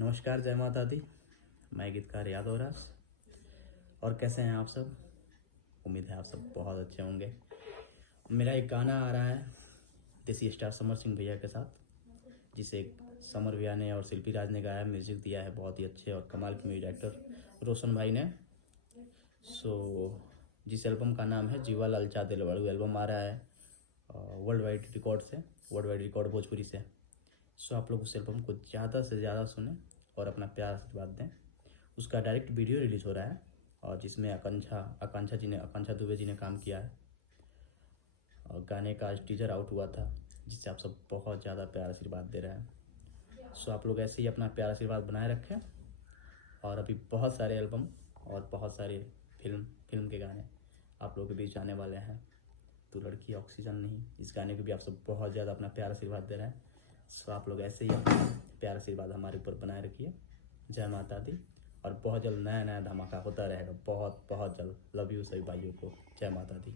नमस्कार, जय माता दी। मैं गीतकार यादव राज। और कैसे हैं आप सब? उम्मीद है आप सब बहुत अच्छे होंगे। मेरा एक गाना आ रहा है देसी स्टार समर सिंह भैया के साथ, जिसे समर भैया ने और शिल्पी राज ने गाया, म्यूजिक दिया है बहुत ही अच्छे और कमाल के म्यूजिक डायरेक्टर रोशन भाई ने। जिस एल्बम का नाम है जीवा ललचा दिल बड़ू, एल्बम आ रहा है वर्ल्ड वाइड रिकॉर्ड से, वर्ल्ड वाइड रिकॉर्ड भोजपुरी से। आप लोग उस एल्बम को ज़्यादा से ज़्यादा सुने और अपना प्यार आशीर्वाद दें। उसका डायरेक्ट वीडियो रिलीज हो रहा है और जिसमें आकांक्षा दुबे जी ने काम किया है। और गाने का आज टीजर आउट हुआ था, जिससे आप सब बहुत ज़्यादा प्यार आशीर्वाद दे रहे हैं। आप लोग ऐसे ही अपना प्यार आशीर्वाद बनाए रखें। और अभी बहुत सारे एल्बम और बहुत सारे फिल्म के गाने आप लोगों के बीच आने वाले हैं। तू लड़की ऑक्सीजन नहीं, इस गाने को भी आप सब बहुत ज़्यादा अपना प्यार आशीर्वाद दे रहे हैं। आप लोग ऐसे ही अपना प्यार आशीर्वाद हमारे ऊपर बनाए रखिए। जय माता दी। और बहुत जल्द नया नया धमाका होता रहेगा, बहुत बहुत जल्द। लव यू सभी भाइयों को। जय माता दी।